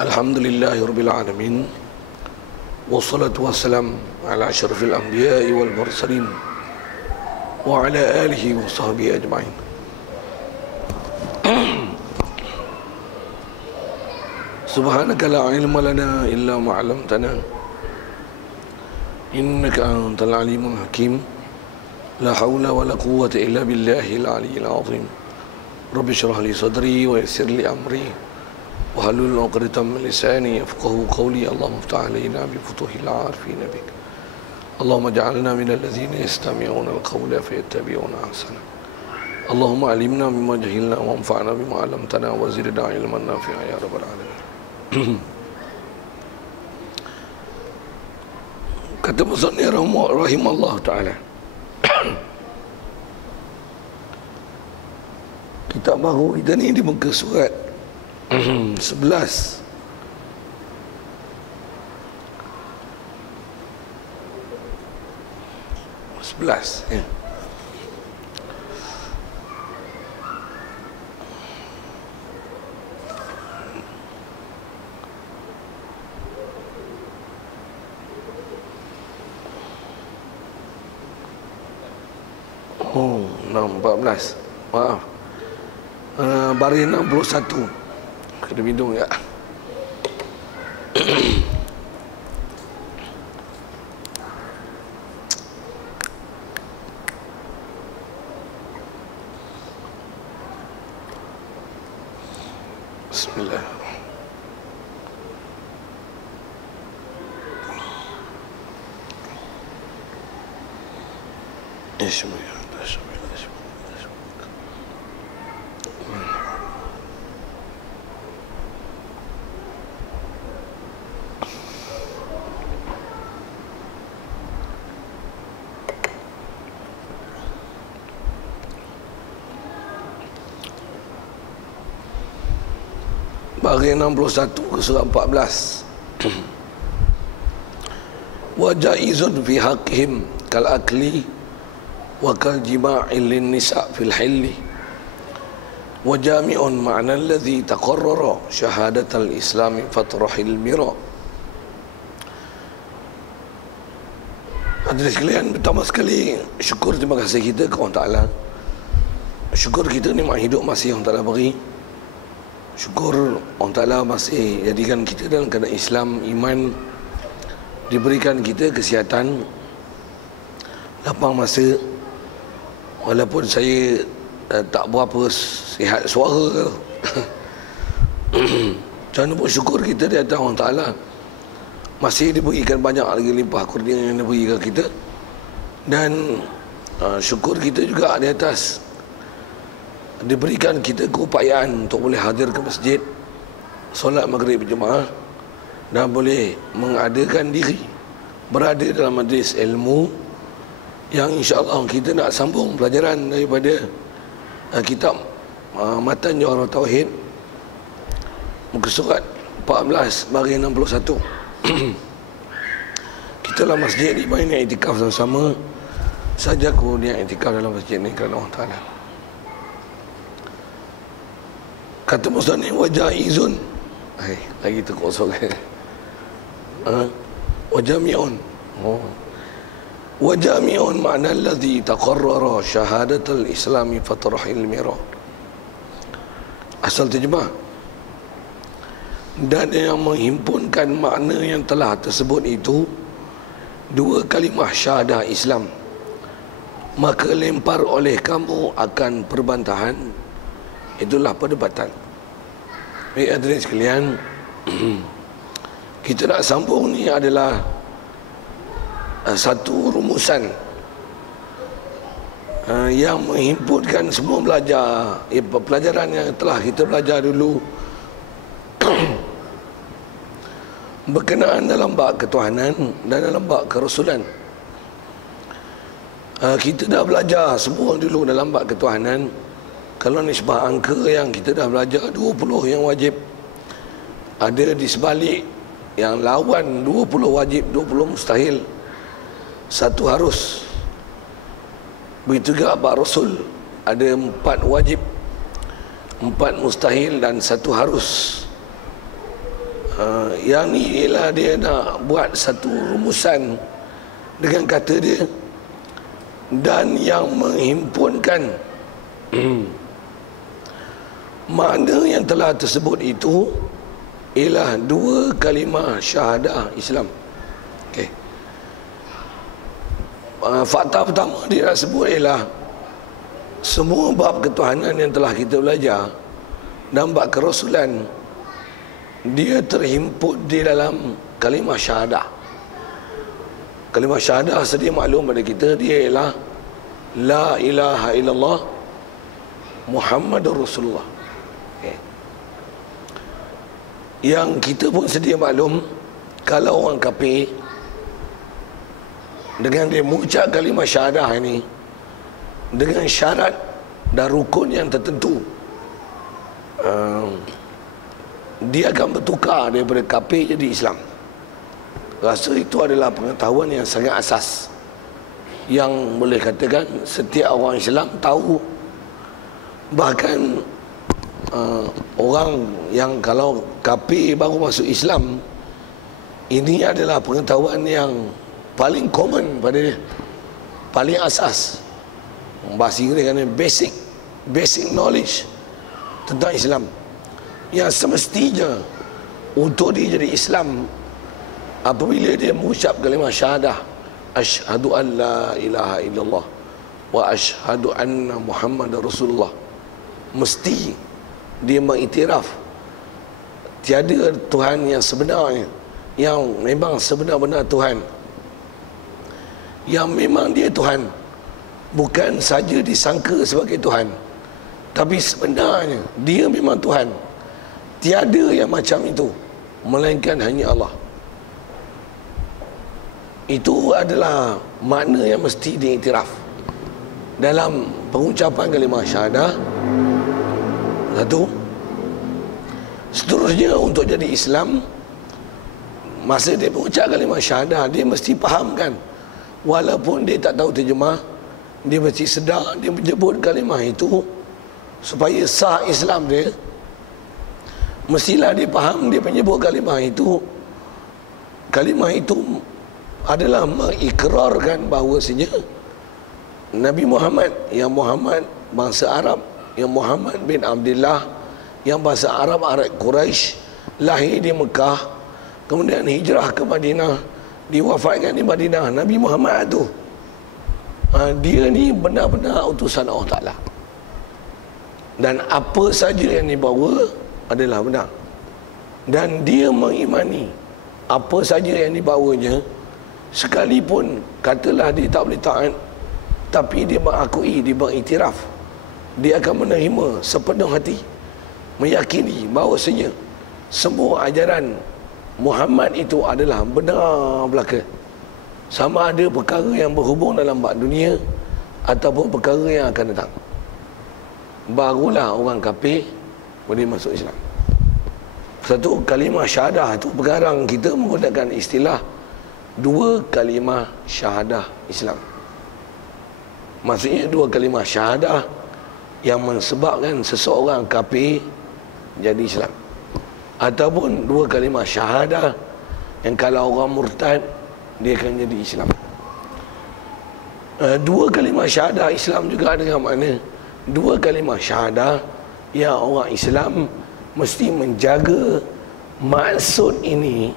Alhamdulillahirabbil alamin. Wassalatu wassalam ala asyrafil anbiya'i wal mursalin wa ala alihi wa sahbihi ajma'in. Subhanaka la ilma lana illa ma 'allamtana innaka antal alimul hakim. La haula wa la quwwata illa billahil aliyyil azim. Rabbi shrah li sadri wa yassir li amri wahlul 'uqdatam min lisani yafqahu qawli. Allahumma iftah 'alaina bi futuhil 'arifin bik. Allahumma ij'alna minal ladzina yastami'una al-qawla fayattabi'una ahsana. Allahumma 'allimna mimma jahilna wanfa'na bima 'allamtana wa zidna 'ilman nafi'a ya rabbal alamin. Kata musannif rahimallahu ta'ala, kitab baru kita ni di muka surat 11. Ya. Oh, 14. Maaf. Baris 61. Kena minum ya. Bismillah. Bismillah. Baris 61 ke surat 14. Wa jaizun fi haqqihim kal akli wa kal jima'i lin nisa' fil hilli wa jami'un ma'na alladhi taqarrara syahadatal islami fatrahil mira. Hadirin sekalian, pertama sekali syukur, terima kasih kita kepada Allah Ta'ala. Syukur kita nikmat hidup masih Allah Ta'ala beri. Syukur Allah Ta'ala masih jadikan kita dalam keadaan Islam, iman, diberikan kita kesihatan, lapang masa. Walaupun saya tak berapa sihat suara macam mana pun syukur kita di atas Allah Ta'ala masih diberikan banyak lagi limpah kurnia yang diberikan kita. Dan syukur kita juga di atas diberikan kita keupayaan untuk boleh hadir ke masjid, solat maghrib berjemaah, dan boleh mengadakan diri berada dalam majlis ilmu yang insya-Allah kita nak sambung pelajaran daripada kitab Matan Jawahirul Tauhid, muka surat 14 baris 61. Kita dalam masjid ni banyak iktikaf sama-sama. Saja aku niat iktikaf dalam masjid ni kerana Allah Ta'ala. Kata musannif wa jaizun, lagi tu kosong. Wa jami'un. Wa jami'un ma'na alladhi taqarrara syahadatal islami fatrahil mira. Asal terjemah, dan yang menghimpunkan makna yang telah tersebut itu dua kalimah syahadah Islam, maka lempar oleh kamu akan perbantahan, itulah perdebatan. Baik hadirin sekalian, kita nak sambung ni adalah satu rumusan yang menghimpunkan semua pelajaran yang telah kita belajar dulu berkenaan dalam bab ketuhanan dan dalam bab kerasulan. Kita dah belajar semua dulu dalam bab ketuhanan. Kalau nisbah angka yang kita dah belajar 20 yang wajib, ada di sebalik yang lawan 20 wajib, 20 mustahil, satu harus. Begitu juga bab rasul, ada 4 wajib, 4 mustahil dan 1 harus. Yang ni ialah dia nak buat satu rumusan dengan kata dia, dan yang menghimpunkan makna yang telah tersebut itu ialah dua kalimah syahadah Islam. Okey. Fakta pertama dia nak sebut ialah semua bab ketuhanan yang telah kita belajar dan bab kerasulan, dia terhimpun di dalam kalimah syahadah. Kalimah syahadah sedia maklum pada kita, dia ialah la ilaha illallah Muhammadur Rasulullah. Okay. Yang kita pun sedia maklum, kalau orang kafir dengan dia mengucap kalimah syahadah ini dengan syarat dan rukun yang tertentu, dia akan bertukar daripada kafir jadi Islam. Rasa itu adalah pengetahuan yang sangat asas, yang boleh katakan setiap orang Islam tahu. Bahkan orang yang kalau kafir baru masuk Islam, ini adalah pengetahuan yang paling common pada dia, paling asas. Bahasa Inggeris kan basic knowledge tentang Islam, yang semestinya untuk dia jadi Islam apabila dia mengucap kalimah syahadah, asyhadu an la ilaha illallah wa asyhadu anna Muhammadar Rasulullah, mesti dia mengiktiraf tiada Tuhan yang sebenarnya, yang memang sebenar-benar Tuhan, yang memang dia Tuhan, bukan saja disangka sebagai Tuhan, tapi sebenarnya dia memang Tuhan. Tiada yang macam itu melainkan hanya Allah. Itu adalah makna yang mesti diiktiraf dalam pengucapan kalimah syahadah. Satu. Seterusnya, untuk jadi Islam, masa dia mengucap kalimah syahadah, dia mesti fahamkan, walaupun dia tak tahu terjemah, dia mesti sedar dia menyebut kalimah itu supaya sah Islam dia. Mestilah dia faham dia menyebut kalimah itu adalah mengikrarkan bahawasanya Nabi Muhammad, yang Muhammad bangsa Arab, yang Muhammad bin Abdullah, yang bahasa Arab Quraisy, lahir di Mekah, kemudian hijrah ke Madinah, diwafatkan di Madinah. Nabi Muhammad tu, dia ni benar-benar utusan Allah Ta'ala, dan apa saja yang dibawa adalah benar, dan dia mengimani apa saja yang dibawanya, sekalipun katalah dia tak boleh taat, tapi dia mengakui, dia mengiktiraf, dia akan menerima sepenuh hati, meyakini bahawasanya semua ajaran Muhammad itu adalah benar belaka, sama ada perkara yang berhubung dalam bab dunia ataupun perkara yang akan datang. Barulah orang kafir boleh masuk Islam. Satu kalimah syahadah itu, sekarang kita menggunakan istilah dua kalimah syahadah Islam. Maksudnya dua kalimah syahadah yang menyebabkan seseorang kafir jadi Islam, ataupun dua kalimah syahadah yang kalau orang murtad dia akan jadi Islam. Dua kalimah syahadah Islam juga dengan makna dua kalimah syahadah yang orang Islam mesti menjaga maksud ini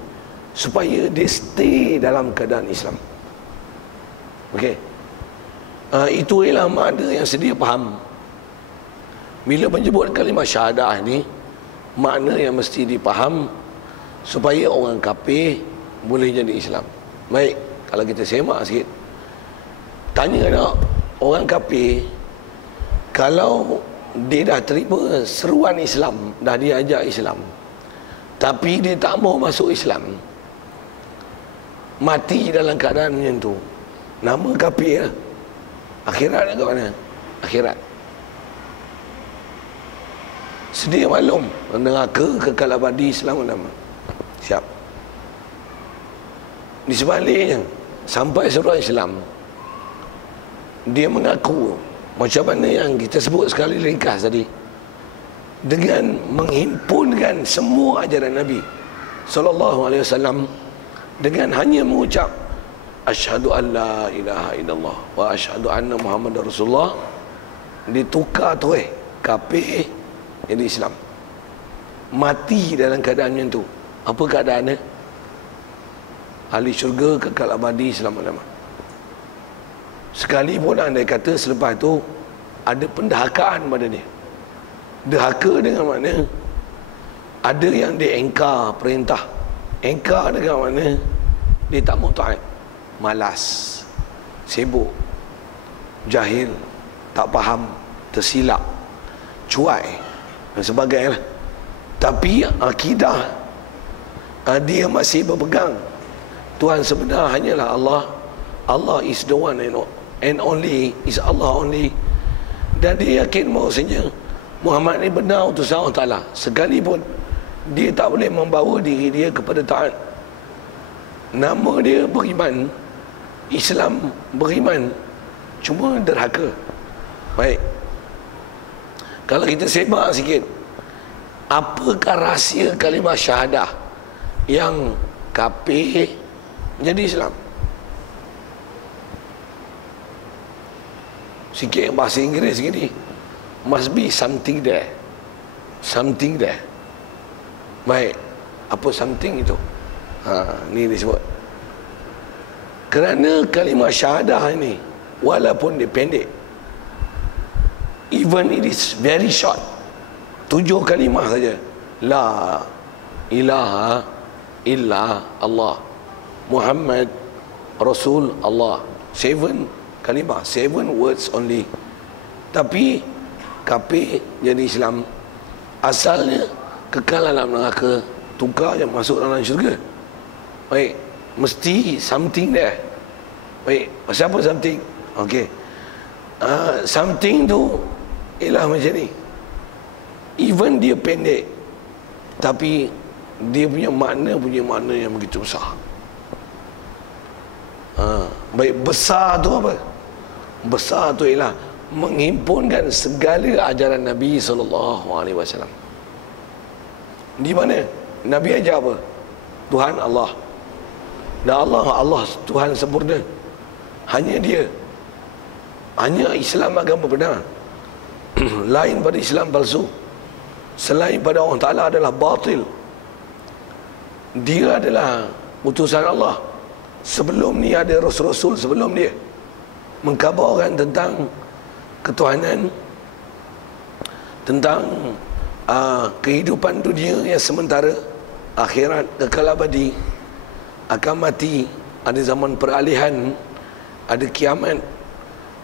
supaya dia stay dalam keadaan Islam. Okey. Itu ialah makna yang sedia faham. Bila menyebut kalimah syahadah ni, makna yang mesti dipaham supaya orang kafir boleh jadi Islam. Baik, kalau kita semak sikit, tanya tak orang kafir, kalau dia dah terima seruan Islam, dah diajak Islam, tapi dia tak mau masuk Islam, mati dalam keadaan macam tu, nama kafir lah. Akhirat ke mana? Akhirat. Sedia maklum, neraka kekal abadi selama-lama. Siap. Di sebaliknya, sampai seruan Islam, dia mengaku macam mana yang kita sebut sekali ringkas tadi, dengan menghimpunkan semua ajaran Nabi sallallahu alaihi wasallam dengan hanya mengucap asyhadu an la ilaha illallah wa asyhadu anna muhammadar rasulullah, ditukar tu kafir jadi Islam. Mati dalam keadaan macam tu. Apa keadaannya? Ahli syurga, kekal abadi, selama-lamanya. Sekalipun anda kata selepas itu ada pendahakaan pada dia. Dahaka dengan makna ada yang dia engkar perintah. Engkar dengan makna dia tak mau taat, malas, sibuk, jahil, tak faham, tersilap, cuai dan sebagainya. Tapi akidah dia masih berpegang Tuhan sebenar hanyalah Allah. Allah is the one and only, is Allah only. Dan dia yakin bahawasanya Muhammad ni benar utusan Allah Ta'ala, sekalipun dia tak boleh membawa diri dia kepada taat. Nama dia beriman, Islam beriman, cuma derhaka. Baik, kalau kita semak sikit, apakah rahsia kalimah syahadah yang kafir jadi Islam? Sikit bahasa Inggeris gini, must be something there, something there. Baik, apa something itu? Ni disebut. Kerana kalimah syahadah ini walaupun dia pendek, even it is very short, 7 kalimah saja. La ilaha illa Allah, Muhammad Rasul Allah. 7 kalimah, 7 words only. Tapi kafir jadi Islam. Asalnya kekal dalam neraka, tukar je masuk dalam syurga. Baik, mesti something there. Baik, siapa something? Okey, something tu ialah macam ni. Even dia pendek, tapi dia punya makna yang begitu besar. Baik, besar tu apa? Besar tu ialah menghimpunkan segala ajaran Nabi SAW. Di mana Nabi ajar apa? Tuhan Allah. Dan Allah Tuhan sempurna. Hanya dia, hanya Islam agama benar. Lain pada Islam palsu, selain pada Allah Ta'ala adalah batil. Dia adalah utusan Allah. Sebelum ni ada rasul-rasul sebelum dia mengkabarkan tentang ketuhanan, tentang kehidupan dunia yang sementara, akhirat, kekal abadi, akan mati, ada zaman peralihan, ada kiamat,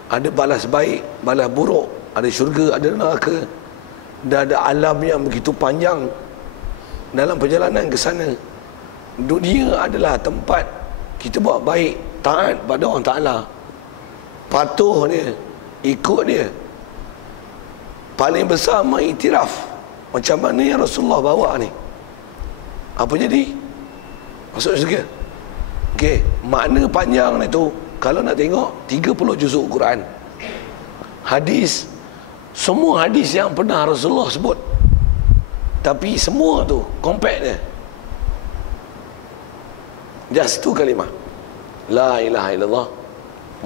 ada balas baik, balas buruk, ada syurga, ada neraka, dan ada alam yang begitu panjang. Dalam perjalanan ke sana, dunia adalah tempat kita buat baik, taat pada Allah Ta'ala, patuh dia, ikut dia. Paling besar mengiktiraf macam mana yang Rasulullah bawa ni. Apa jadi? Masuk syurga. Okey, makna panjang ni tu, kalau nak tengok 30 juzuk Quran, hadis, semua hadis yang pernah Rasulullah sebut, tapi semua tu compact dia just tu kalimah, la ilaha illallah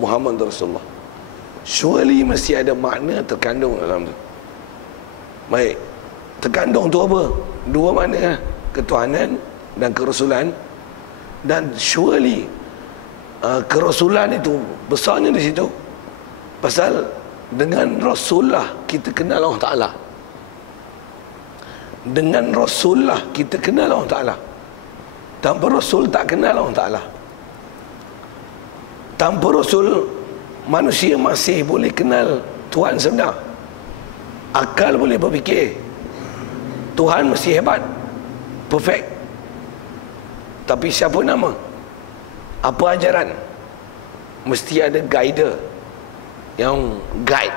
Muhammad Rasulullah. Surely mesti ada makna terkandung dalam tu. Baik, terkandung tu apa? Dua makna, ketuhanan dan kerasulan. Dan surely kerasulan itu besarnya di situ, pasal dengan Rasulullah kita kenal Allah Ta'ala. Dengan Rasulullah kita kenal Allah Ta'ala. Tanpa Rasul tak kenal Allah Ta'ala. Tanpa Rasul manusia masih boleh kenal Tuhan sebenar. Akal boleh berfikir Tuhan mesti hebat, perfect. Tapi siapa nama? Apa ajaran? Mesti ada guider yang guide,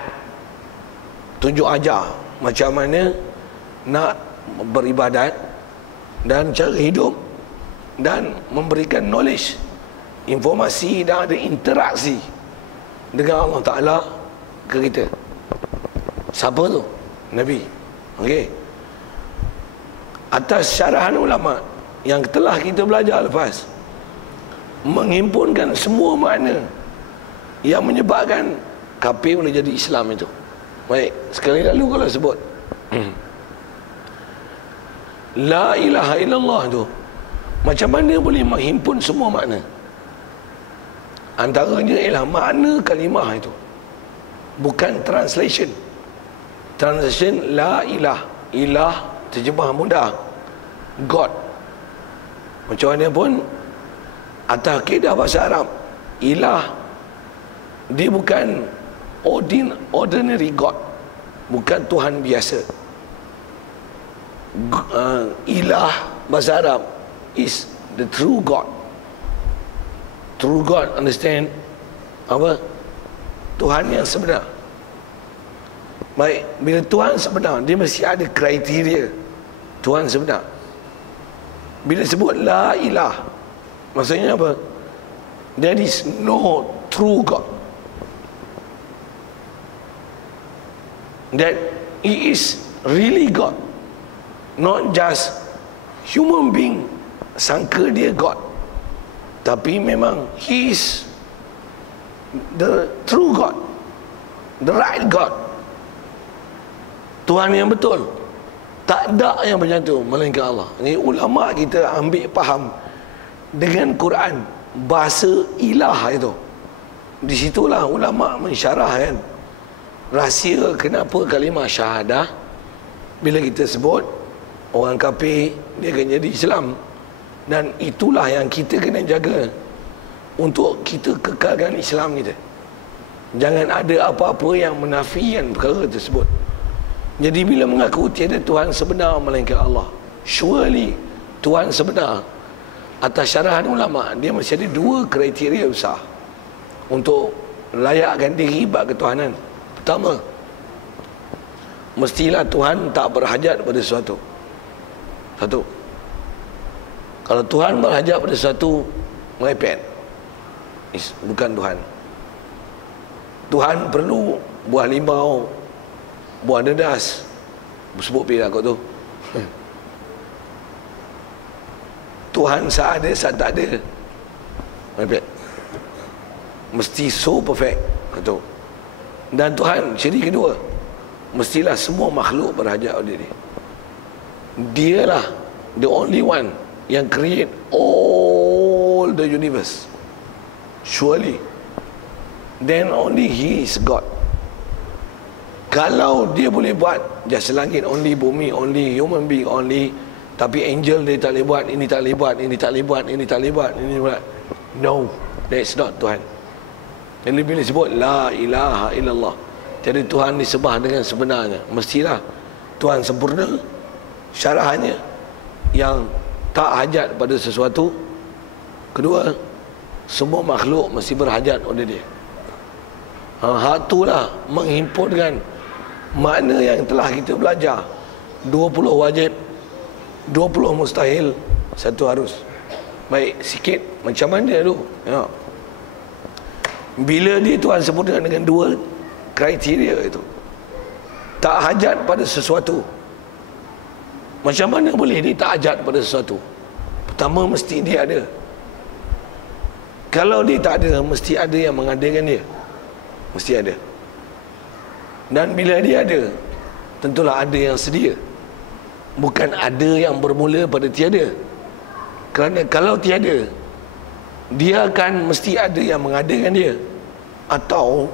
tunjuk ajar macam mana nak beribadat dan cara hidup, dan memberikan knowledge, informasi, dan ada interaksi dengan Allah Ta'ala ke kita. Siapa tu? Nabi. Okey, atas syarahan ulama yang telah kita belajar lepas menghimpunkan semua makna yang menyebabkan kafir boleh jadi Islam itu. Baik, sekali lalu kalau sebut La ilaha illallah tu, macam mana boleh menghimpun semua makna? Antaranya ialah makna kalimah itu, bukan translation. Translation la ilah, ilah terjemah mudah, God. Macam mana pun atas kaedah bahasa Arab, ilah dia bukan ordinary God, bukan Tuhan biasa. Ilah bahasa Arab is the true God. True God, understand apa? Tuhan yang sebenar. Baik, bila Tuhan sebenar, dia mesti ada kriteria Tuhan sebenar. Bila sebut la ilah, maksudnya apa? There is no true God. That he is really God, not just human being sangka dia God, tapi memang he is the true God, the right God, Tuhan yang betul. Tak ada yang macam tu melainkan Allah. Ini ulama kita ambil faham dengan Quran, bahasa ilah itu. Di situlah ulama mensyarahkan rahsia kenapa kalimah syahadah bila kita sebut orang kafir dia akan jadi Islam. Dan itulah yang kita kena jaga untuk kita kekalkan Islam kita. Jangan ada apa-apa yang menafikan perkara tersebut. Jadi bila mengaku tiada Tuhan sebenar melainkan Allah, surely Tuhan sebenar, atas syarahan ulama, dia mesti ada dua kriteria besar untuk layakkan diri bab ketuhanan. Pertama, mestilah Tuhan tak berhajat pada sesuatu. Satu, kalau Tuhan berhajat pada sesuatu, merepek, bukan Tuhan. Tuhan perlu buah limau, buah nedas, sebut pergi lah kot tu. Tuhan saat ada, saat tak ada, merepek. Mesti so perfect. Satu. Dan Tuhan, ciri kedua, mestilah semua makhluk berhajat pada dia. Dialah the only one yang create all the universe. Surely then only he is God. Kalau dia boleh buat jasa langit only, bumi only, human being only, tapi angel dia tak boleh buat, ini tak boleh buat, ini tak boleh buat, ini tak boleh buat, ini buat, no, that's not Tuhan. Jadi bila sebut la ilaha illallah, tiada Tuhan disembah dengan sebenarnya, mestilah Tuhan sempurna, syarahannya yang tak hajat pada sesuatu. Kedua, semua makhluk mesti berhajat pada dia. Hak itulah menghimpunkan makna yang telah kita belajar. 20 wajib, 20 mustahil, satu harus. Baik, sikit macam mana dulu ya. Bila dia Tuhan sempurna dengan dua kriteria itu, tak hajat pada sesuatu, macam mana boleh dia tak hajat pada sesuatu? Pertama, mesti dia ada. Kalau dia tak ada, mesti ada yang mengadakan dia. Mesti ada. Dan bila dia ada, tentulah ada yang sedia. Bukan ada yang bermula pada tiada. Kerana kalau tiada, dia akan mesti ada yang mengadakan dia. Atau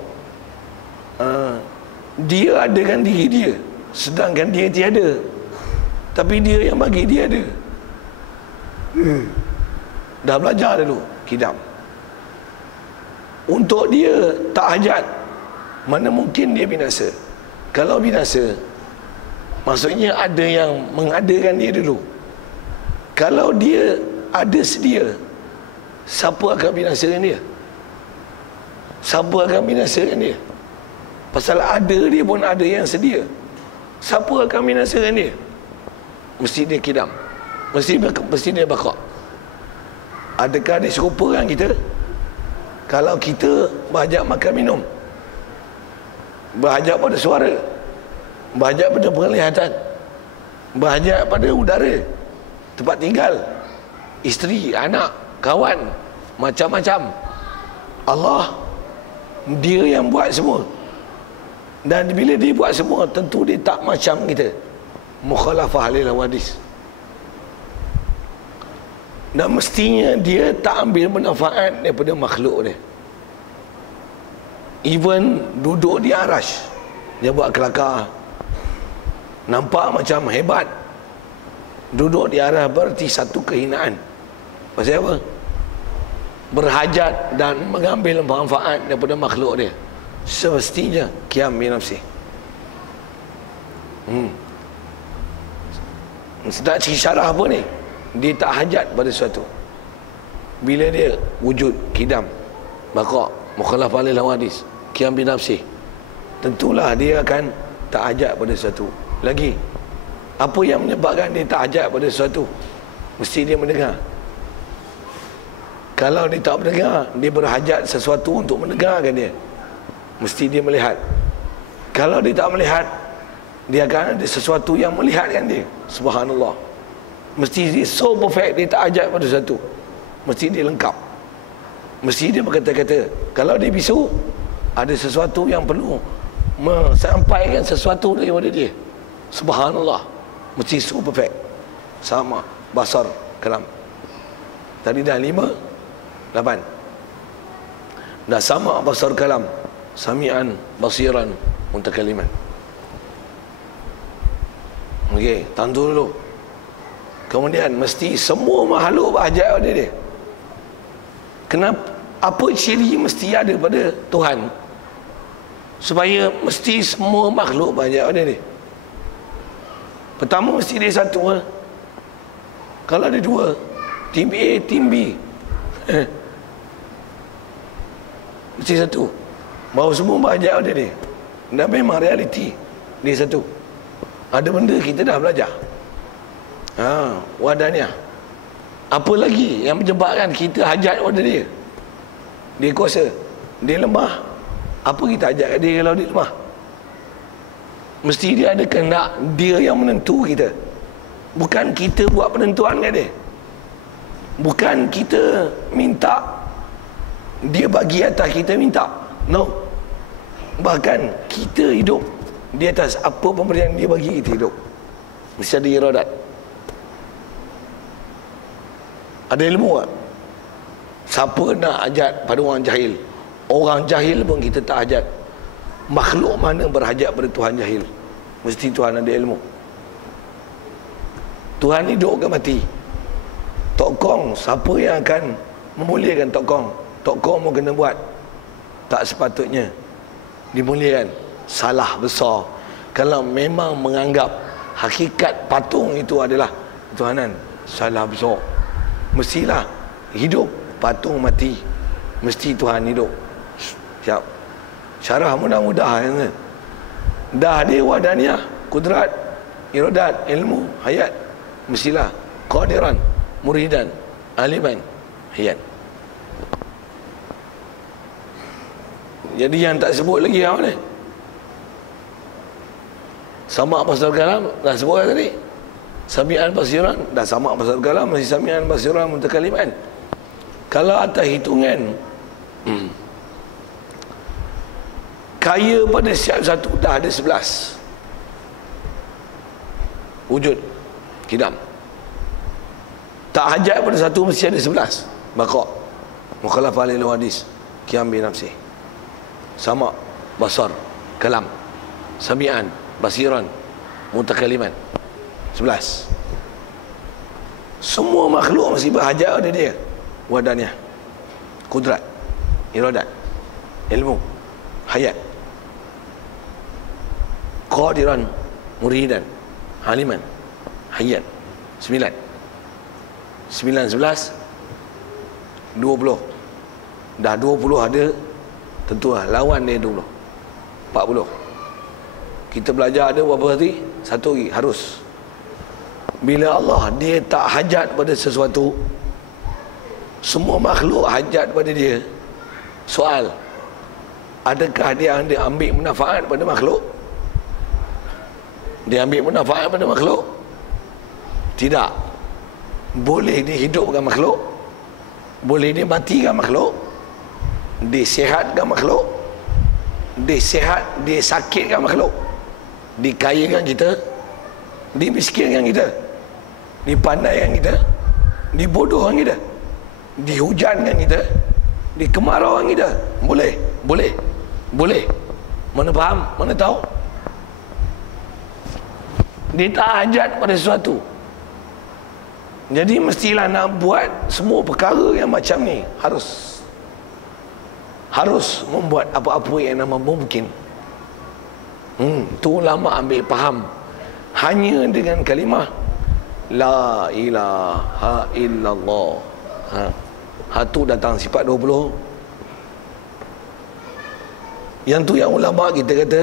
dia adakan diri dia, sedangkan dia tiada, tapi dia yang bagi dia ada. Dah belajar dulu kidam. Untuk dia tak hajat, mana mungkin dia binasa? Kalau binasa, maksudnya ada yang mengadakan dia dulu. Kalau dia ada sedia, siapa akan binasakan dia? Siapa akan binasakan dia? Pasal ada dia pun ada yang sedia. Siapa akan binasakan dia? Mesti dia kidam, mesti dia bakar. Adakah dia serupa dengan kita? Kalau kita berhajat makan minum, berhajat pada suara, berhajat pada penglihatan, berhajat pada udara, tempat tinggal, isteri, anak, kawan, macam-macam. Allah, dia yang buat semua. Dan bila dia buat semua, tentu dia tak macam kita, mukhalafah lil hawadis. Dan mestinya dia tak ambil manfaat daripada makhluk dia. Even duduk di arash, dia buat kelakar, nampak macam hebat. Duduk di arash berarti satu kehinaan. Pasal apa? Berhajat dan mengambil manfaat daripada makhluk dia. Semestinya qiyam bi nafsi. Nak cari syarah apa ni? Dia tak hajat pada sesuatu. Bila dia wujud kidam, baqa, mukhalafah lil hawadis, qiyam bi nafsi, tentulah dia akan tak hajat pada sesuatu. Lagi, apa yang menyebabkan dia tak hajat pada sesuatu? Mesti dia mendengar. Kalau dia tak mendengar, dia berhajat sesuatu untuk mendengarkan dia, mesti dia melihat. Kalau dia tak melihat, dia akan ada sesuatu yang melihatkan dia. Subhanallah. Mesti dia so perfect, dia tak hajat pada sesuatu. Mesti dia lengkap. Mesti dia berkata-kata. Kalau dia bisu, ada sesuatu yang perlu menyampaikan sesuatu daripada dia. Subhanallah. Mesti so perfect. Sama basar kalam. Tadi dah 5, 8. Dah sama basar kalam, sami'an, basiran, muntakaliman. Okey, tantu dulu. Kemudian mesti semua makhluk berhajat pada dia. Kenapa? Apa ciri mesti ada pada Tuhan supaya mesti semua makhluk berhajat pada dia? Pertama, mesti dia satu. Kalau ada dua, tim A, tim B, mesti satu. Bahawa semua berhajat pada dia. Dan memang realiti dia satu. Ada benda kita dah belajar. Wadahnya. Apa lagi yang menyebabkan kita hajat pada dia? Dia kuasa, dia lemah. Apa kita hajat kat dia kalau dia lemah? Mesti dia ada kehendak, dia yang menentu kita. Bukan kita buat penentuan kat dia. Bukan kita minta, dia bagi atas kita minta. No. Bahkan kita hidup di atas apa pemberian dia bagi kita hidup. Mesti ada iradat. Ada ilmu tak? Siapa nak hajat pada orang jahil? Orang jahil pun kita tak hajat. Makhluk mana berhajat pada Tuhan jahil? Mesti Tuhan ada ilmu. Tuhan hidup ke mati? Tokong, siapa yang akan memuliakan tokong? Tokong pun kena buat. Tak sepatutnya dimuliakan. Salah besar kalau memang menganggap hakikat patung itu adalah ketuhanan. Salah besar. Mestilah hidup, patung mati, mesti Tuhan hidup. Siap. Syarah mudah-mudah kan? Dah ada wadaniah, kudrat, iradat, ilmu, hayat. Mestilah qadiran, muridan, aliman, hayat. Jadi yang tak sebut lagi apa ni? Sama pasal kalam dah sebut tadi. Sami'an basiran dah sama pasal kalam, masih sami'an basiran muntakaliman. Kalau atas hitungan kaya pada setiap satu dah ada 11 wujud kidam. Tak hajat pada satu mesti ada 11. Baqa, mukhalafah lil hawadis, qiyam bi nafsi. Sama basar kalam, sami'an basiran muntakaliman. 11. Semua makhluk mesti berhajat pada dia. Wadahnya, kudrat, iradat, ilmu, hayat, qadiran, muridan, haliman, hayat. 9, 11, 20. Dah 20 ada, tentulah lawan dia 20, 40. Kita belajar ada berapa hari? Satu hari harus. Bila Allah dia tak hajat pada sesuatu, semua makhluk hajat pada dia. Soal, adakah dia ambil manfaat pada makhluk? Dia ambil manfaat pada makhluk? Tidak. boleh dihidupkan makhluk, boleh dimatikan makhluk, disihatkan makhluk, disakitkan makhluk, dikayakan kita, dimiskinkan kita, dipandaikan kita, dibodohkan kita, dihujankan kita, dikemarauan kita. Boleh. Mana faham? Mana tahu? Dia tak hajat pada sesuatu. Jadi mestilah nak buat semua perkara yang macam ni, harus membuat apa-apa yang nama mungkin. Tu ulama ambil faham. Hanya dengan kalimah La ilaha illallah. Tu datang sifat 20. Yang tu yang ulama kita kata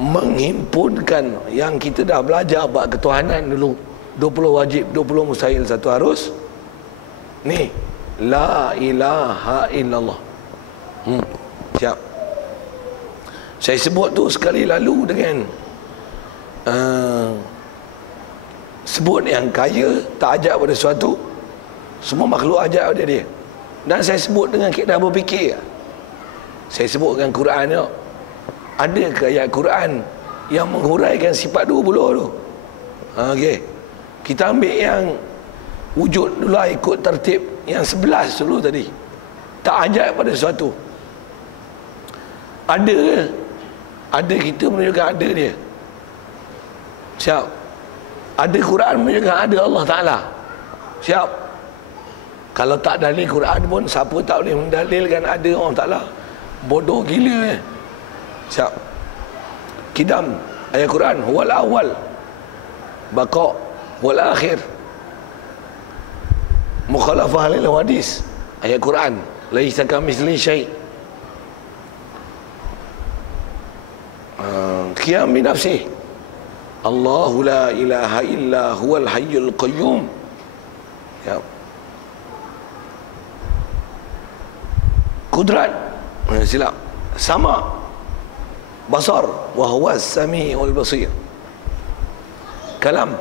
menghimpunkan yang kita dah belajar bab ketuhanan dulu. 20 wajib, 20 mustahil, 1 harus. Ni La ilaha illallah. Siap. Saya sebut tu sekali lalu dengan sebut yang kaya tak ajak pada sesuatu, semua makhluk ajak pada dia. Dan saya sebut dengan kita berfikir. Saya sebut dengan Quran tu. Ada ke ayat Quran yang menghuraikan sifat 20 tu? Okey. Kita ambil yang wujud dulu, ikut tertib yang 11 dulu tadi. Tak ajak pada sesuatu. Ada ke? Ada, kita menunjukkan ada dia. Siap. Ada Quran menunjukkan ada Allah Ta'ala. Siap. Kalau tak dalil Quran pun, siapa tak boleh mendalilkan ada Allah Ta'ala. Bodoh gila ya. Siap. Kidam ayat Quran, huwal awal, baqa wal akhir. Mukhalafah lil hadis ayat Quran, laisa kamitsli syai'. Qiyam bi nafsi, Allahu la ilaha illa huwal hayyul qayyum. Ya. Kudrat, silap. Sama, basar, wa huwas samiul basir. Kalam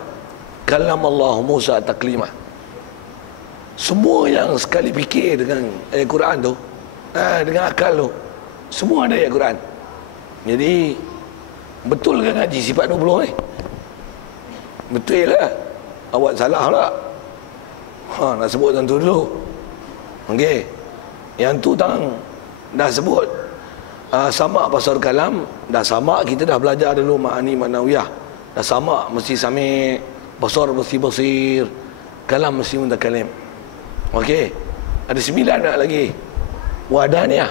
Allah Musa taklima. Semua yang sekali fikir dengan ayat Quran tu, dengan akal tu, semua ada ayat Quran. Jadi betul ke ngaji sifat 20 ni? Betul lah. Awak salah tak? Nak sebut tentu dulu. Okey. Yang tu dah sebut sama pasal kalam, dah sama, kita dah belajar dulu ma'ani ma'nawiyah. Dah sama, mesti sami, basar mesti basir, kalam mesti mutakalim. Okey. Ada 9 nak lagi. Wadaniyah,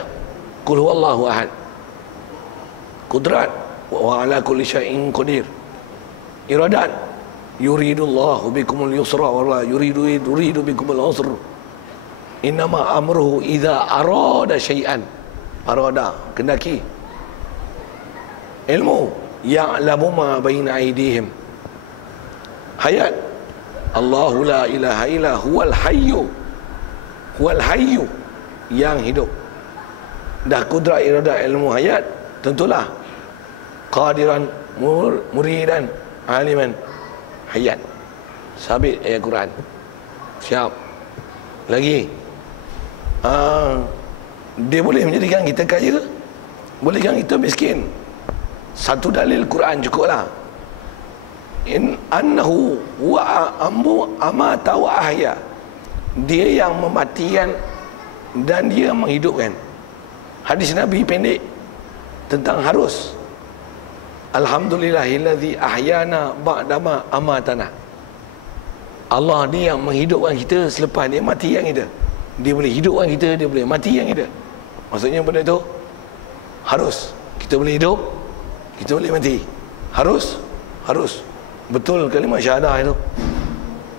qul huwallahu ahad. Qudrat, wa ala kulli syai'in qadir. Iradat, yuridullahu bikumul yusra wa la yuridu bikumul usra. Innama amruhu idza arada syai'an. Arada, kendaki. Ilmu, ya'lamu ma baina aydihim. Hayat, Allahu la ilaha illa huwal hayyu. Huwal hayyu, yang hidup. Dah kudrat, iradat, ilmu, hayat, tentulah qadiran, muridan, aliman, hayat. Sabit ayat Quran. Siap. Lagi. Dia boleh menjadikan kita kaya, bolehkan kita miskin. Satu dalil Quran cukuplah. In annahu wa amata wa ahya. Dia yang mematikan dan dia menghidupkan. Hadis Nabi pendek tentang harus. Alhamdulillahillazi ahyana ba'dama amatana. Allah dia yang menghidupkan kita selepas dia matikan kita. Dia boleh hidupkan kita, dia boleh matikan kita. Maksudnya benda tu harus. Kita boleh hidup, kita boleh mati. Harus. Betul kalimah syahadah itu.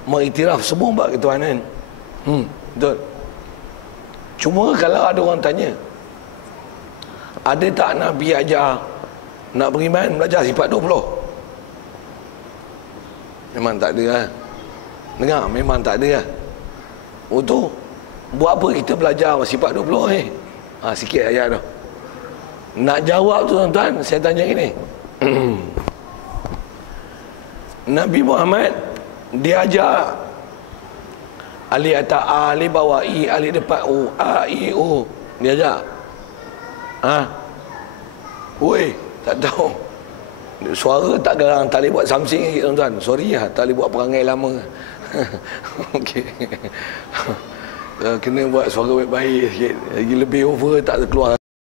Mengiktiraf semua bab ketuhanan. Betul. Cuma kalau ada orang tanya, ada tak Nabi ajar nak beriman belajar sifat 20? Memang tak ada lah. Dengar, memang tak ada lah. Tu buat apa kita belajar sifat 20 ni? Sikit ayat tu. Nak jawab tu tuan-tuan, saya tanya gini. Nabi Muhammad dia ajar Alif atas A, alif bawah I, alif depan U, A, I, U. Ni aja. Ha? Woi, tak tahu. Suara tak garang, tak boleh buat something lagi tuan-tuan. Sorry lah, tak boleh buat perangai lama. Okey. Kena buat suara baik-baik sikit. Lagi lebih over tak terkeluar.